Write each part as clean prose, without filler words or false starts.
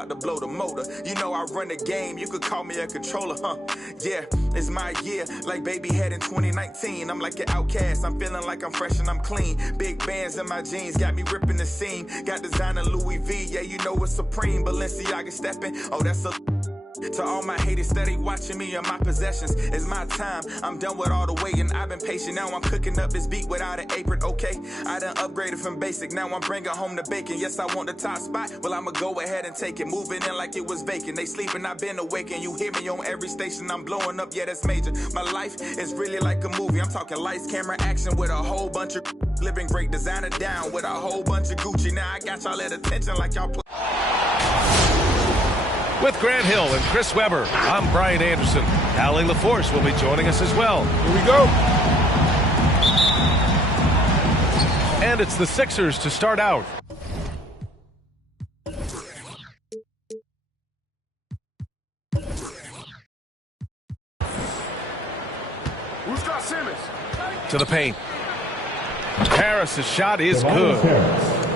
about to blow the motor. You know I run the game, you could call me a controller, huh? Yeah, it's my year, like baby had in 2019. I'm like an outcast, I'm feeling like I'm fresh and I'm clean. Big bands in my jeans, got me ripping the seam. Got designer Louis V, yeah, you know it's supreme. Balenciaga stepping, oh that's a... To all my haters steady watching me and my possessions, it's my time. I'm done with all the waiting. I've been patient, now I'm cooking up this beat without an apron, okay? I done upgraded from basic, now I'm bringing home the bacon. Yes, I want the top spot, well I'ma go ahead and take it. Moving in like it was vacant. They sleeping, I've been awakened. You hear me on every station, I'm blowing up, yeah that's major. My life is really like a movie. I'm talking lights, camera, action with a whole bunch of living great. Designer down with a whole bunch of Gucci. Now I got y'all at attention like y'all play. With Grant Hill and Chris Webber, I'm Brian Anderson. Allie LaForce will be joining us as well. Here we go. And it's the Sixers to start out. Who's got Simmons? To the paint. Harris's shot is good.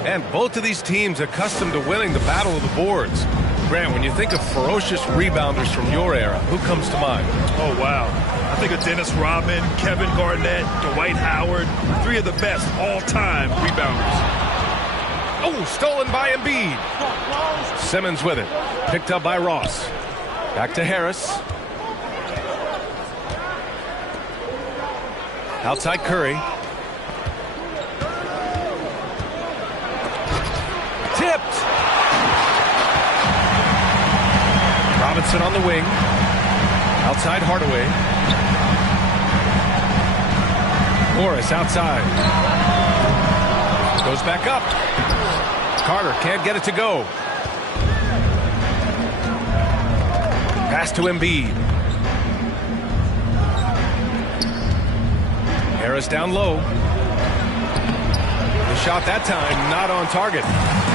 And both of these teams accustomed to winning the battle of the boards. Grant, when you think of ferocious rebounders from your era, who comes to mind? Oh, wow. I think of Dennis Rodman, Kevin Garnett, Dwight Howard, three of the best all-time rebounders. Oh, stolen by Embiid. Simmons with it. Picked up by Ross. Back to Harris. Outside Curry. Tipped. Robinson on the wing. Outside Hardaway. Morris outside. Goes back up. Carter can't get it to go. Pass to Embiid. Harris down low. The shot that time not on target.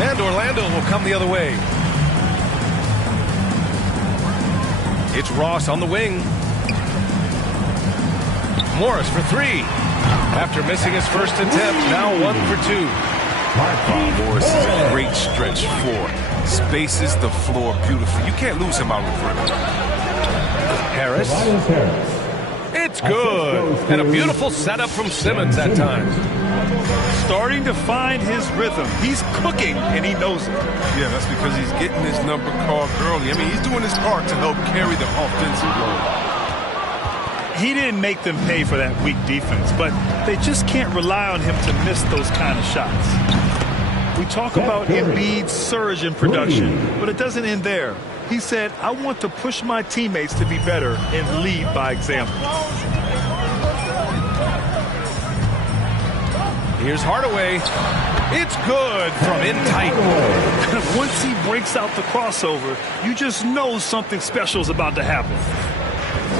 And Orlando will come the other way. It's Ross on the wing. Morris for three. After missing his first attempt, now 1 for 2. Morris is a great stretch four. Spaces the floor beautifully. You can't lose him out of the perimeter. Harris. It's good. And a beautiful setup from Simmons that time. Starting to find his rhythm. He's cooking, and he knows it. Yeah, that's because he's getting his number called early. I mean, he's doing his part to help carry the offensive load. He didn't make them pay for that weak defense, but they just can't rely on him to miss those kind of shots. We talk about Embiid's surge in production, but it doesn't end there. He said, I want to push my teammates to be better and lead by example. Here's Hardaway. It's good from in tight. Once he breaks out the crossover, you just know something special is about to happen.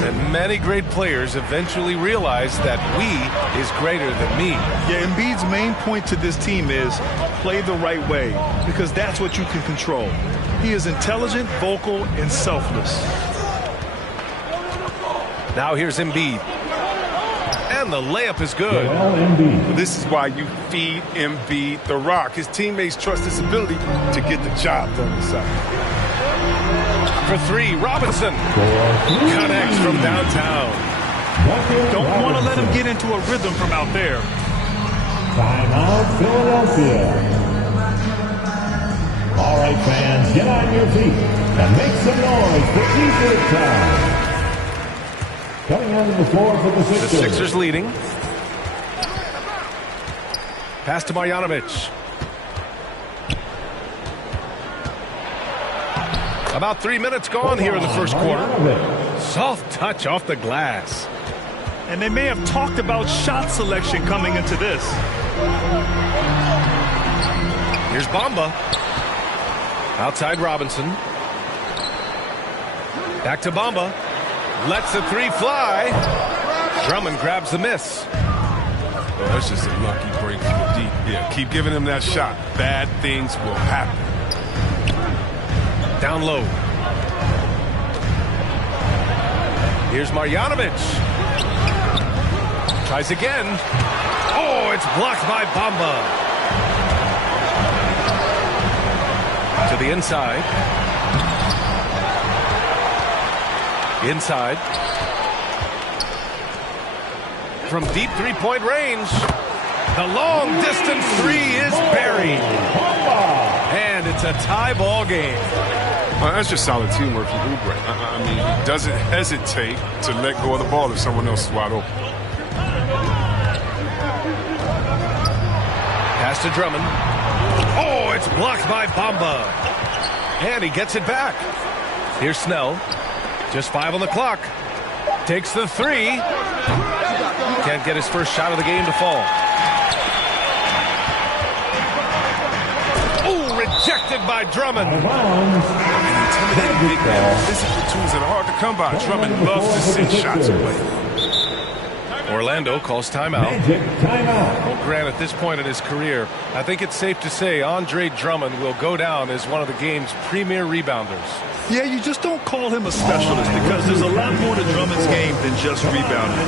And many great players eventually realize that we is greater than me. Yeah, Embiid's main point to this team is play the right way, because that's what you can control. He is intelligent, vocal, and selfless. Now here's Embiid. And the layup is good. Well, this is why you feed Embiid the rock. His teammates trust his ability to get the job done inside. For three, Robinson connects from downtown. Don't want to let him get into a rhythm from out there. Timeout, Philadelphia. All right, fans, get on your feet and make some noise for Easter time. Coming onto the floor for the Sixers. The Sixers leading. Pass to Marjanovic. About 3 minutes gone here in the first quarter. Soft touch off the glass. And they may have talked about shot selection coming into this. Here's Bamba. Outside Robinson. Back to Bamba. Lets the three fly. Drummond grabs the miss. Oh, that's just a lucky break from the deep. Yeah, keep giving him that shot. Bad things will happen. Down low. Here's Marjanovic. Tries again. Oh, it's blocked by Bamba. To the inside. Inside. From deep three-point range. The long-distance three is buried. And it's a tie ball game. Well, that's just solid teamwork from Oubre. I mean, he doesn't hesitate to let go of the ball if someone else is wide open. Pass to Drummond. Oh, it's blocked by Bamba. And he gets it back. Here's Snell. Just 5 on the clock. Takes the three. Can't get his first shot of the game to fall. Oh, rejected by Drummond. Intimidating big man, physical tools that are hard to come by. Drummond loves to send shots away. Orlando calls timeout. Well, Grant, at this point in his career, I think it's safe to say Andre Drummond will go down as one of the game's premier rebounders. Yeah, you just don't call him a specialist because there's a lot more to Drummond's game than just rebounding.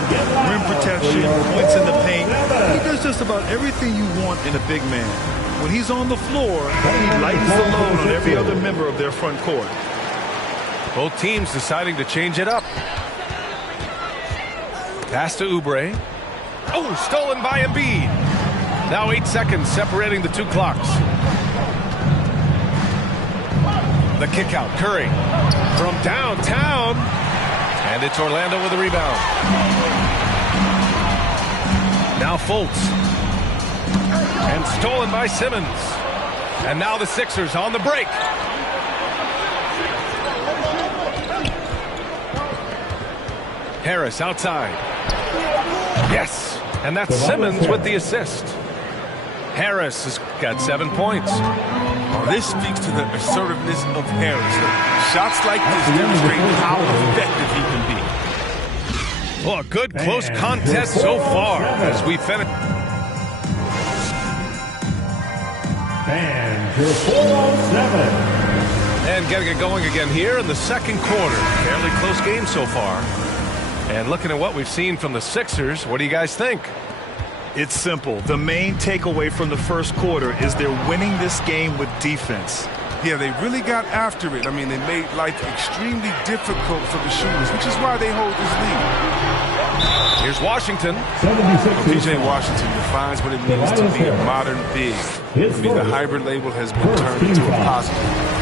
Rim protection, points in the paint. He does just about everything you want in a big man. When he's on the floor, he lightens the load on every other member of their front court. Both teams deciding to change it up. Pass to Oubre. Oh, stolen by Embiid. Now 8 seconds separating the two clocks. The kick out, Curry. From downtown. And it's Orlando with a rebound. Now Fultz. And stolen by Simmons. And now the Sixers on the break. Harris outside. Yes, and that's Simmons with the assist. Harris has got 7 points. Well, this speaks to the assertiveness of Harris. Shots like this demonstrate how effective he can be. Well, a good close contest so far as we finish. And your 407. And getting it going again here in the second quarter. Fairly close game so far. And looking at what we've seen from the Sixers, what do you guys think? It's simple. The main takeaway from the first quarter is they're winning this game with defense. Yeah, they really got after it. I mean, they made life extremely difficult for the shooters, which is why they hold this lead. Here's Washington. P.J. Washington defines what it means to be a modern big. I mean, the hybrid label has been turned into a positive.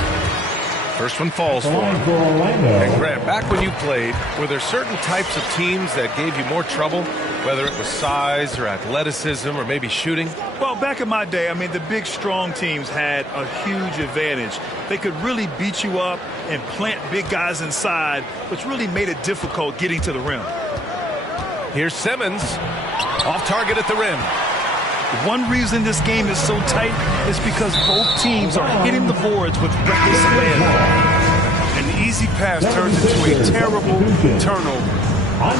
First one falls for him. And Grant, back when you played, were there certain types of teams that gave you more trouble, whether it was size or athleticism or maybe shooting? Well, back in my day, I mean, the big, strong teams had a huge advantage. They could really beat you up and plant big guys inside, which really made it difficult getting to the rim. Here's Simmons. Off target at the rim. One reason this game is so tight is because both teams are hitting the boards with reckless abandon. An easy pass turns into a terrible turnover.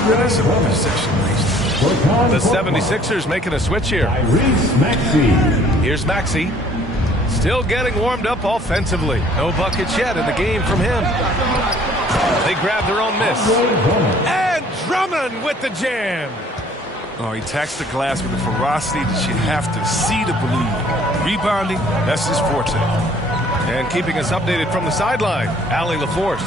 That's a possession waste. The 76ers making a switch here. Here's Maxey. Still getting warmed up offensively. No buckets yet in the game from him. They grab their own miss. And Drummond with the jam. Oh, he attacks the glass with a ferocity that you have to see to believe. Rebounding, that's his forte. And keeping us updated from the sideline, Allie LaForce.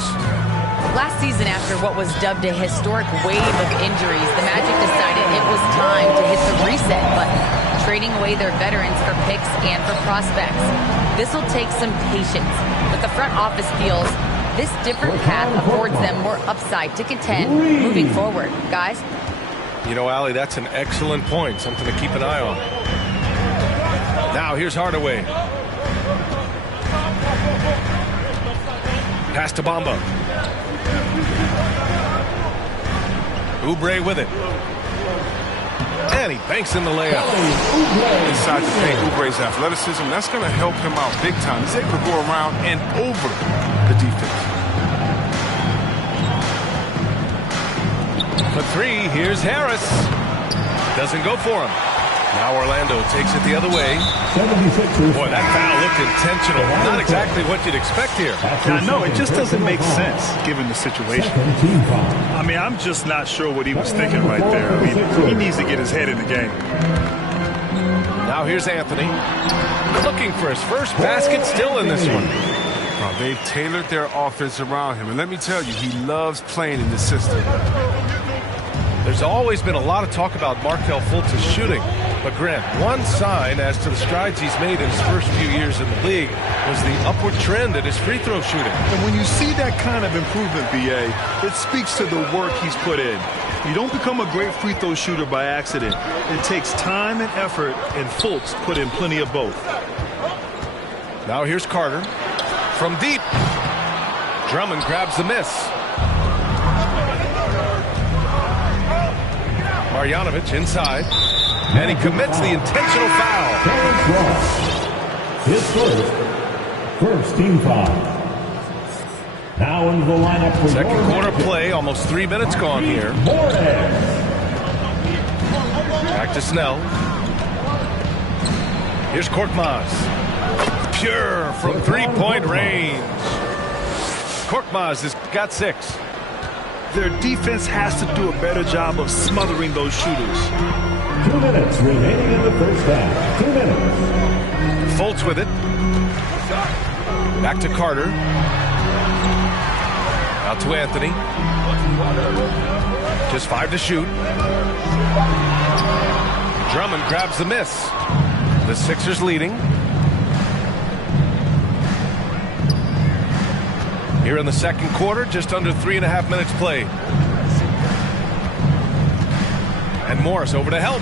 Last season, after what was dubbed a historic wave of injuries, the Magic decided it was time to hit the reset button, trading away their veterans for picks and for prospects. This will take some patience, but the front office feels this different path affords them more upside to contend moving forward. Guys? You know, Allie, that's an excellent point. Something to keep an eye on. Now, here's Hardaway. Pass to Bamba. Oubre with it. And he banks in the layup. Inside the paint, Oubre's athleticism, that's going to help him out big time. He's able to go around and over the defense. For three, here's Harris. Doesn't go for him. Now Orlando takes it the other way. Boy, that foul looked intentional. Not exactly what you'd expect here. I know, it just doesn't make sense given the situation. I mean, I'm just not sure what he was thinking right there. I mean, he needs to get his head in the game. Now here's Anthony. Looking for his first basket, still in this one. Oh, They've tailored their offense around him. And let me tell you, he loves playing in this system. There's always been a lot of talk about Markelle Fultz's shooting. But Grant, one sign as to the strides he's made in his first few years in the league was the upward trend in his free throw shooting. And when you see that kind of improvement, B.A., it speaks to the work he's put in. You don't become a great free throw shooter by accident. It takes time and effort, and Fultz put in plenty of both. Now here's Carter from deep. Drummond grabs the miss. Marjanovic inside. And he commits the intentional foul. His first team foul. Now into the lineup for second quarter play, almost 3 minutes gone here. Back to Snell. Here's Korkmaz. Pure from three-point range. Korkmaz has got 6. Their defense has to do a better job of smothering those shooters. 2 minutes remaining in the first half. 2 minutes. Fultz with it. Back to Carter. Out to Anthony. Just 5 to shoot. Drummond grabs the miss. The Sixers leading. Here in the second quarter, just under 3.5 minutes played. And Morris over to help.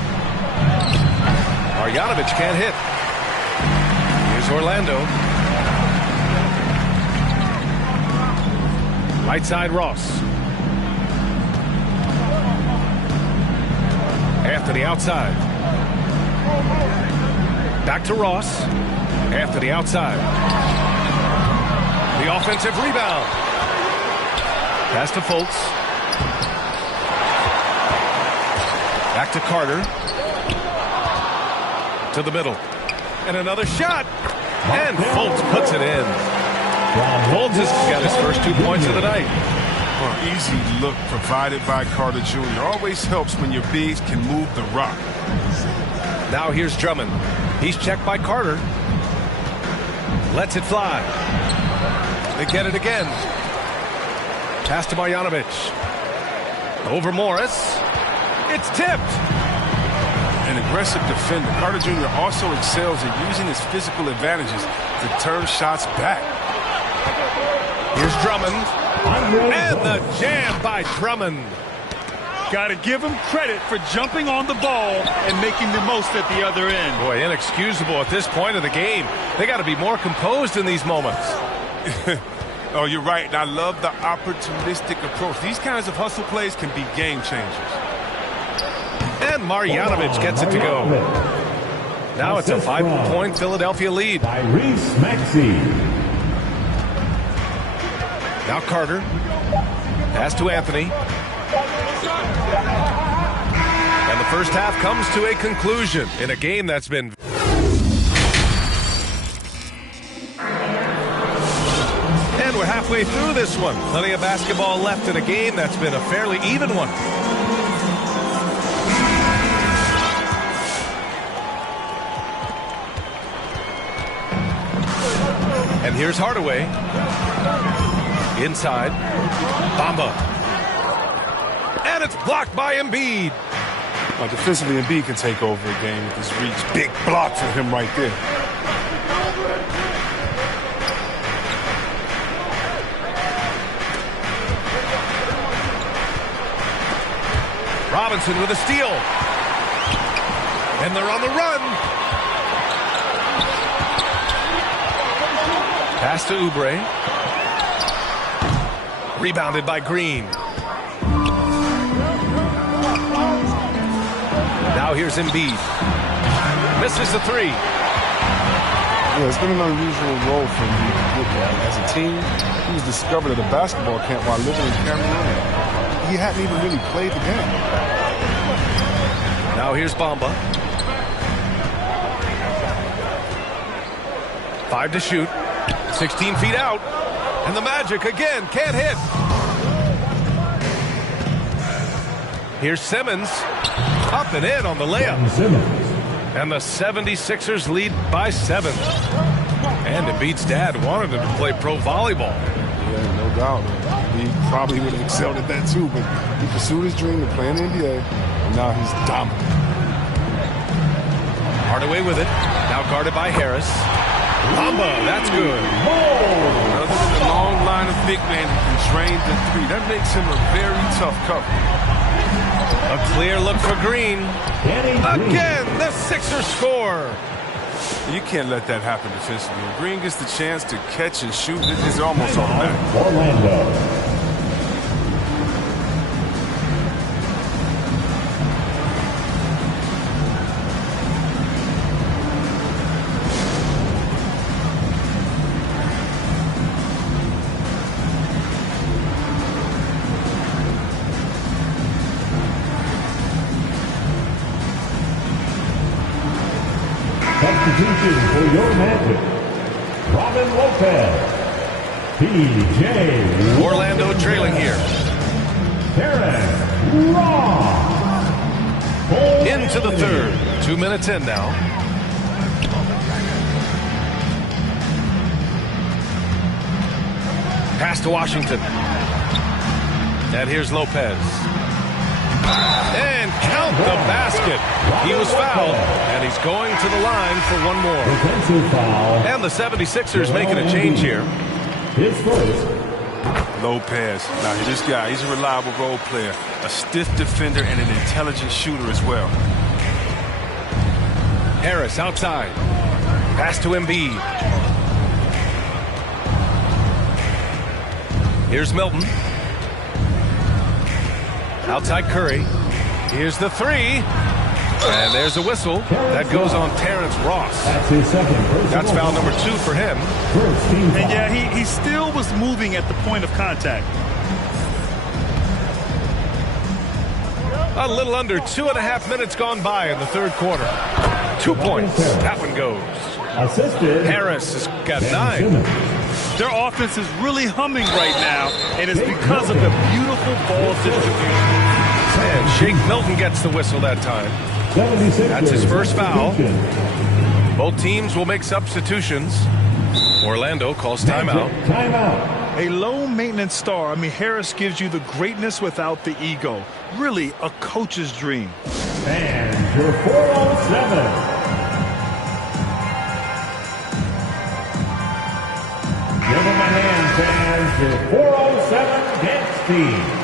Marjanovic can't hit. Here's Orlando. Right side Ross. Anthony outside. Back to Ross. Anthony outside. The offensive rebound. Pass to Fultz. Back to Carter. To the middle. And another shot. And Fultz puts it in. Fultz has got his first 2 points of the night. Well, easy look provided by Carter Jr. Always helps when your bigs can move the rock. Now here's Drummond. He's checked by Carter. Lets it fly. They get it again. Pass to Marjanovic. Over Morris. It's tipped. An aggressive defender. Carter Jr. also excels at using his physical advantages to turn shots back. Here's Drummond. And the jam by Drummond. Got to give him credit for jumping on the ball and making the most at the other end. Boy, inexcusable at this point of the game. They got to be more composed in these moments. Oh, you're right. And I love the opportunistic approach. These kinds of hustle plays can be game changers. And Marjanovic gets it to go. Now it's a 5-point Philadelphia lead. Tyrese Maxey. Now Carter. Pass to Anthony. And the first half comes to a conclusion in a game that's been... And we're halfway through this one. Plenty of basketball left in a game that's been a fairly even one. And here's Hardaway. Inside. Bamba. And it's blocked by Embiid. Well, defensively, Embiid can take over a game with his reach. Big block for him right there. Robinson with a steal. And they're on the run. Pass to Oubre. Rebounded by Green. Now here's Embiid. Misses the 3. Yeah, it's been an unusual role for Embiid to look at. As a team, he was discovered at a basketball camp while living in Cameroon. He hadn't even really played the game. Now here's Bamba. 5 to shoot. 16 feet out. And the Magic again can't hit. Here's Simmons. Up and in on the layup. And the 76ers lead by 7. And Embiid's dad wanted him to play pro volleyball. Yeah, no doubt. He probably would have excelled at that too, but he pursued his dream of playing in the NBA, and now he's dominant. Hardaway with it. Now guarded by Harris. Bamba, that's good. Other than the long line of big men who can drain the three, that makes him a very tough cover. A clear look for Green. Again, the Sixers score. You can't let that happen defensively. When Green gets the chance to catch and shoot, it's almost automatic. Orlando. Substitution for your Magic, Robin Lopez, P.J. Orlando trailing here. Terrence Ross. Into the third. 2 minutes in now. Pass to Washington. And here's Lopez. And count the basket. He was fouled, and he's going to the line for one more. Defensive foul. And the 76ers making a change here. His first. Lopez. Now, this guy, he's a reliable role player, a stiff defender, and an intelligent shooter as well. Harris outside. Pass to Embiid. Here's Milton. Outside Curry. Here's the three. And there's a whistle. That goes on Terrence Ross. That's his second. That's foul number 2 for him. And yeah, he still was moving at the point of contact. A little under 2.5 minutes gone by in the third quarter. 2 points. That one goes. Assisted. Harris has got 9. Their offense is really humming right now, and it's because of the beautiful ball distribution. And Shake Milton gets the whistle that time. That's his first foul. Both teams will make substitutions. Orlando calls timeout. Timeout. A low-maintenance star. I mean, Harris gives you the greatness without the ego. Really a coach's dream. And your 407. Give him a hand, fans. Your 407 dance team.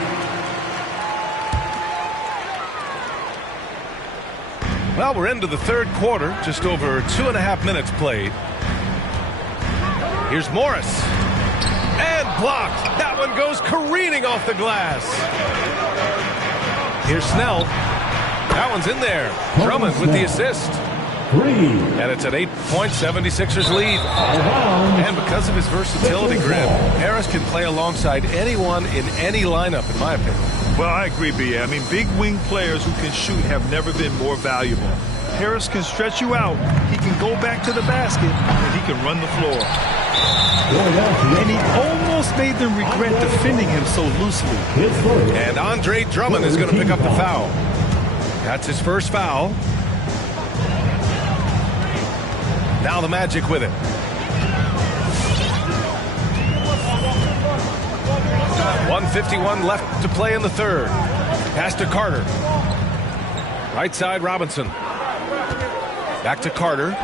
Well, we're into the third quarter. Just over 2.5 minutes played. Here's Morris. And blocked. That one goes careening off the glass. Here's Snell. That one's in there. Drummond with the assist. 3. And it's an 8-point 76ers lead. And because of his versatility, Graham, Harris can play alongside anyone in any lineup, in my opinion. Well, I agree, B.A. I mean, big wing players who can shoot have never been more valuable. Harris can stretch you out. He can go back to the basket, and he can run the floor. And he almost made them regret defending him so loosely. And Andre Drummond is going to pick up the foul. That's his first foul. Now the Magic with it. .151 left to play in the third. Pass to Carter. Right side, Robinson. Back to Carter.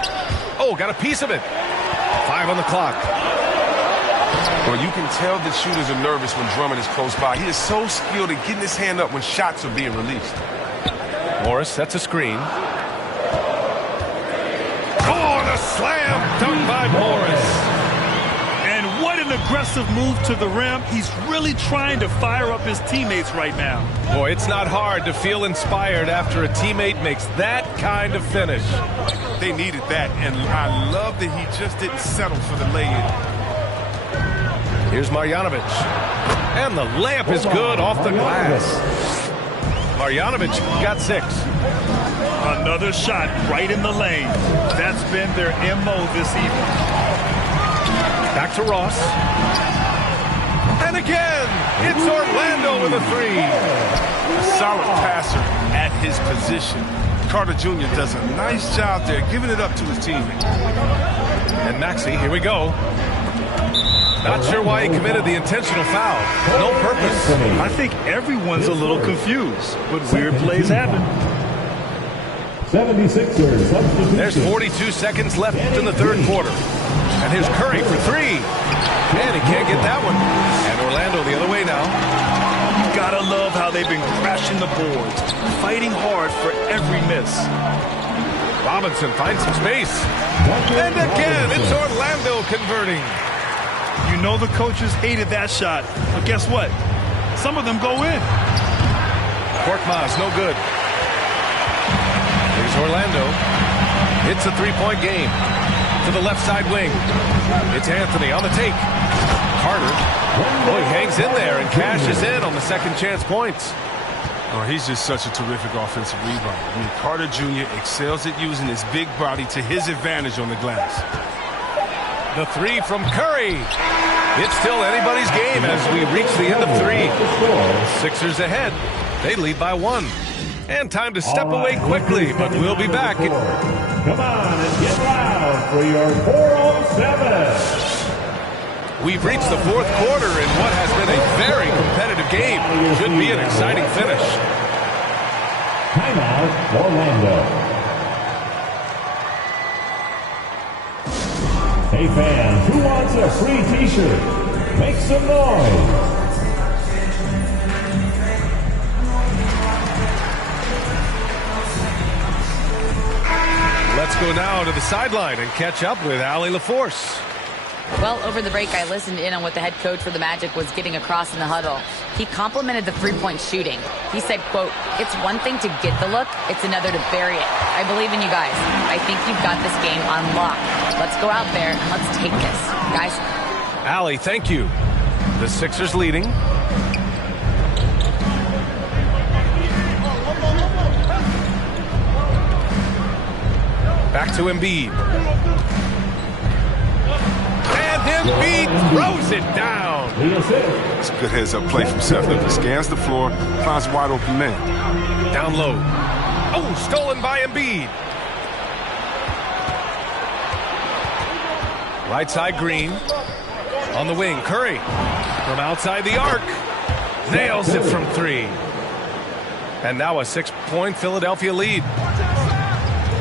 Oh, got a piece of it. 5 on the clock. Well, you can tell that shooters are nervous when Drummond is close by. He is so skilled at getting his hand up when shots are being released. Morris sets a screen. Oh, and a slam dunk by Morris. And what an aggressive move to the rim. He's really trying to fire up his teammates right now. Boy, it's not hard to feel inspired after a teammate makes that kind of finish. They needed that, and I love that he just didn't settle for the lay-in. Here's Marjanovic. And the layup is good off the glass. Marjanovic got 6. Another shot right in the lane. That's been their MO this evening. Back to Ross. And again, it's Orlando with a 3. A solid passer at his position. Carter Jr. does a nice job there, giving it up to his teammates. And Maxey, here we go. Not sure why he committed the intentional foul. No purpose. I think everyone's a little confused, but weird plays happen. 76ers substitution. There's 42 seconds left in the third quarter. And here's Curry for three. And he can't get that one. And Orlando the other way now. You gotta love how they've been crashing the boards, fighting hard for every miss. Robinson finds some space. And again, it's Orlando converting. You know the coaches hated that shot, but guess what? Some of them go in. Korkmaz, no good. Here's Orlando. It's a three-point game. To the left side wing. It's Anthony on the take. Carter. Oh, he hangs in there and cashes in on the second chance points. Oh, he's just such a terrific offensive rebounder. I mean, Carter Jr. excels at using his big body to his advantage on the glass. The three from Curry. It's still anybody's game as we reach the end of three. Sixers ahead. They lead by one. And time to step away quickly, but we'll be back. Come on and get loud for your 407. We've reached the fourth quarter in what has been a very competitive game. Should be an exciting finish. Timeout, Orlando. Hey fans, who wants a free t-shirt? Make some noise. Let's go now to the sideline and catch up with Allie LaForce. Well, over the break, I listened in on what the head coach for the Magic was getting across in the huddle. He complimented the three-point shooting. He said, quote, "It's one thing to get the look, it's another to bury it. I believe in you guys. I think you've got this game on lock. Let's go out there and let's take this." Guys. Allie, thank you. The Sixers leading. Back to Embiid. And Embiid throws it down. It's a good heads-up play from Seth. He scans the floor, finds a wide open man. Down low. Oh, stolen by Embiid. Right side Green. On the wing, Curry. From outside the arc. Nails it from three. And now a 6-point Philadelphia lead.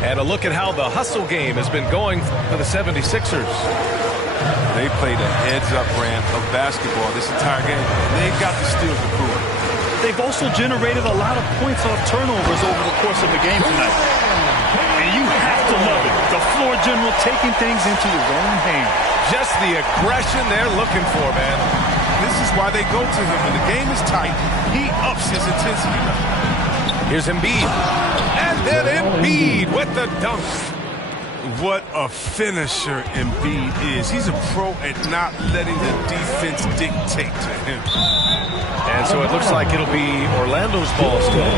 And a look at how the hustle game has been going for the 76ers. They played a heads-up brand of basketball this entire game. They've got the steals to prove it. They've also generated a lot of points off turnovers over the course of the game tonight. And you have to love it. The floor general taking things into his own hands. Just the aggression they're looking for, man. This is why they go to him. When the game is tight, he ups his intensity now. Here's Embiid. And then Embiid with the dunk. What a finisher Embiid is. He's a pro at not letting the defense dictate to him. And so it looks like it'll be Orlando's ball still.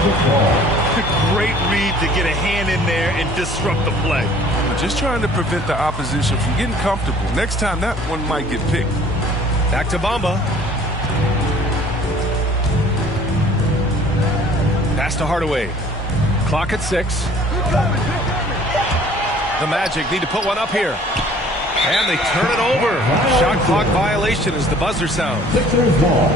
Great read to get a hand in there and disrupt the play. We're just trying to prevent the opposition from getting comfortable. Next time, that one might get picked. Back to Bamba. Pass to Hardaway. Clock at 6. The Magic need to put one up here. And they turn it over. Shot clock violation as the buzzer sounds. Sixers ball.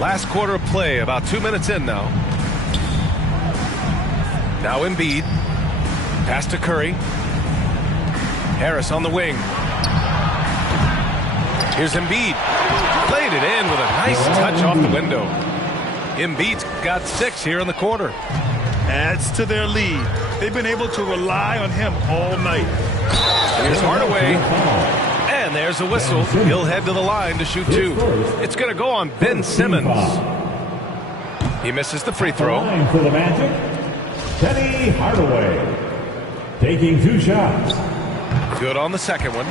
Last quarter of play, about 2 minutes in now. Now Embiid. Pass to Curry. Harris on the wing. Here's Embiid. Played it in with a nice touch off the window. Embiid's got 6 here in the quarter. Adds to their lead. They've been able to rely on him all night. Here's Hardaway. And there's a whistle. He'll head to the line to shoot 2. It's going to go on Ben Simmons. He misses the free throw. Line for the Magic, Penny Hardaway. Taking 2 shots. Good on the second one.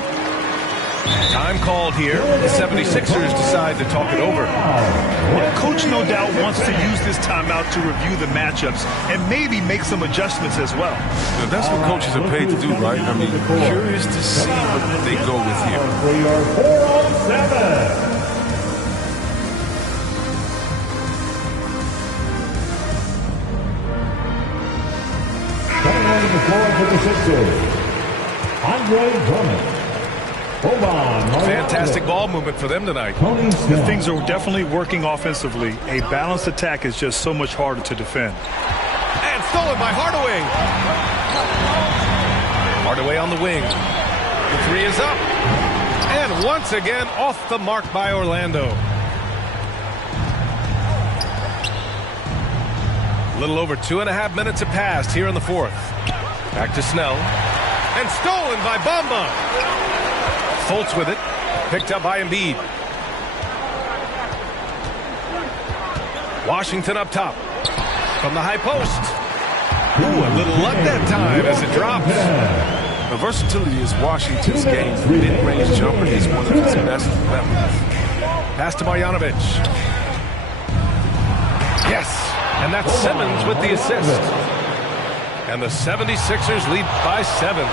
Time called here. The 76ers decide to talk it over. Well, coach no doubt wants to use this timeout to review the matchups and maybe make some adjustments as well. Now, that's what coaches are paid to do, right? I mean, curious to see what they go with here. For your 4-on-7. Coming on the floor for the Sixers, Andre Drummond. Fantastic ball movement for them tonight. Things are definitely working offensively. A balanced attack is just so much harder to defend. And stolen by Hardaway. Hardaway on the wing. The three is up. And once again off the mark by Orlando. A little over 2.5 minutes have passed here in the fourth. Back to Snell. And stolen by Bamba. Fultz with it. Picked up by Embiid. Washington up top. From the high post. Ooh, a little luck that time as it drops. The versatility is Washington's game. Mid-range jumper is one of his best weapons. Pass to Marjanovic. Yes. And that's Simmons with the assist. And the 76ers lead by 7.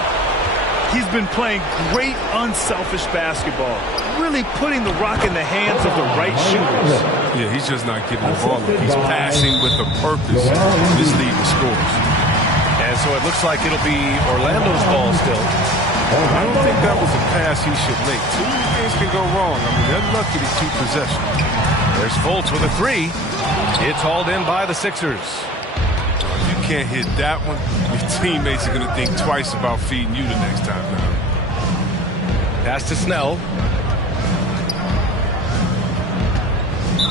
He's been playing great unselfish basketball, really putting the rock in the hands of the right shooters. Yeah, he's just not giving the ball up. He's passing with a purpose to mislead the scores. And so it looks like it'll be Orlando's ball still. I don't think that was a pass he should make. Too many things can go wrong. I mean, they're lucky to keep possession. There's Fultz with a three. It's hauled in by the Sixers. If you can't hit that one, your teammates are going to think twice about feeding you the next time down. Pass to Snell.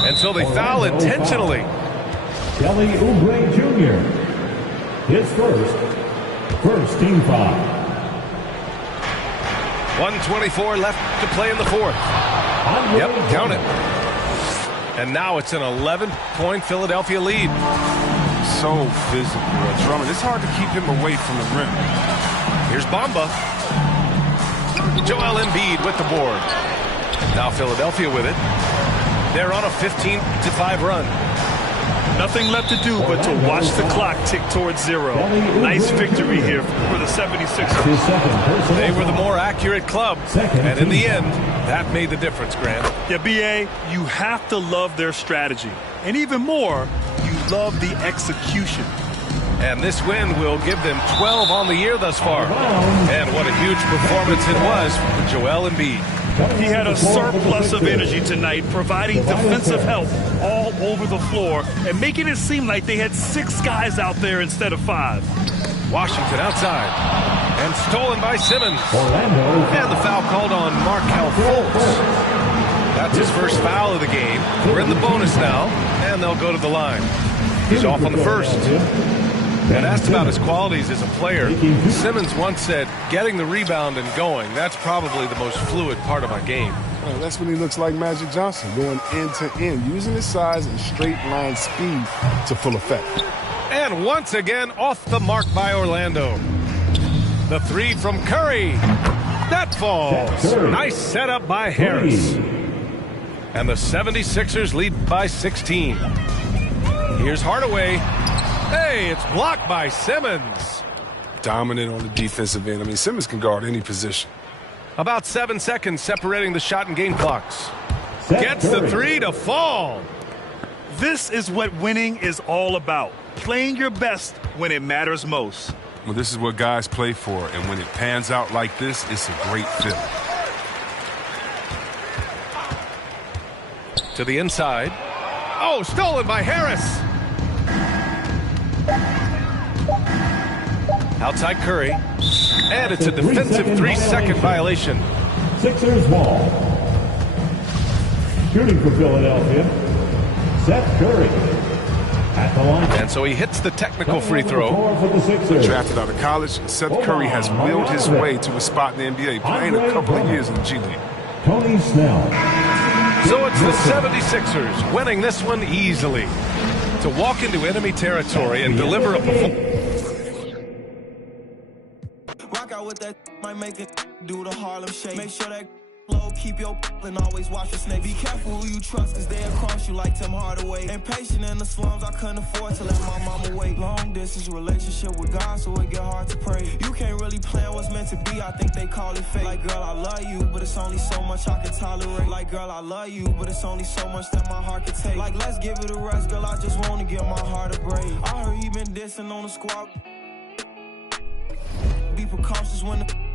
And so they foul intentionally. Kelly Oubre Jr. His first team foul. 1:24 left to play in the fourth. Yep, count it. And now it's an 11-point Philadelphia lead. So physical. Drummond, it's hard to keep him away from the rim. Here's Bamba. Joel Embiid with the board. Now Philadelphia with it. They're on a 15-5 run. Nothing left to do but to watch the clock tick towards 0. Nice victory here for the 76ers. They were the more accurate club. And in the end, that made the difference, Grant. Yeah, B.A., you have to love their strategy. And even more, you love the execution. And this win will give them 12 on the year thus far. And what a huge performance it was for Joel Embiid. He had a surplus of energy tonight, providing defensive help all over the floor and making it seem like they had 6 guys out there instead of 5. Washington outside. And stolen by Simmons. And the foul called on Markelle Fultz. That's his first foul of the game. We're in the bonus now, and they'll go to the line. He's off on the first. And asked about his qualities as a player, Simmons once said, getting the rebound and going, that's probably the most fluid part of my game. Well, that's when he looks like Magic Johnson, going end to end, using his size and straight line speed to full effect. And once again, off the mark by Orlando. The three from Curry. That falls. Nice setup by Harris. And the 76ers lead by 16. Here's Hardaway. Hey, it's blocked by Simmons. Dominant on the defensive end. I mean, Simmons can guard any position. About 7 seconds separating the shot and game clocks. Gets the three to fall. This is what winning is all about. Playing your best when it matters most. Well, this is what guys play for, and when it pans out like this, it's a great feeling. To the inside. Oh, stolen by Harris. Outside Curry. And it's a defensive 3-second violation. Sixers ball. Shooting for Philadelphia, Seth Curry. At the line. And so he hits the technical free throw. Drafted out of college, Seth Curry has willed his way to a spot in the NBA, playing a couple of years in the G League. Tony Snell. So it's the 76ers winning this one easily. To walk into enemy territory and deliver a performance. Rock out with that, might make it do the Harlem Shake. Make sure that low, keep your and always watch the snake. Be careful who you trust, cause they'll cross you like Tim Hardaway. Impatient in the slums, I couldn't afford to let my mama wait. Long distance relationship with God, so it get hard to pray. You can't really plan what's meant to be, I think they call it fate. Like, girl, I love you, but it's only so much I can tolerate. Like, girl, I love you, but it's only so much that my heart can take. Like, let's give it a rest, girl, I just wanna give my heart a break. I heard he been dissing on the squad. Be precautious when the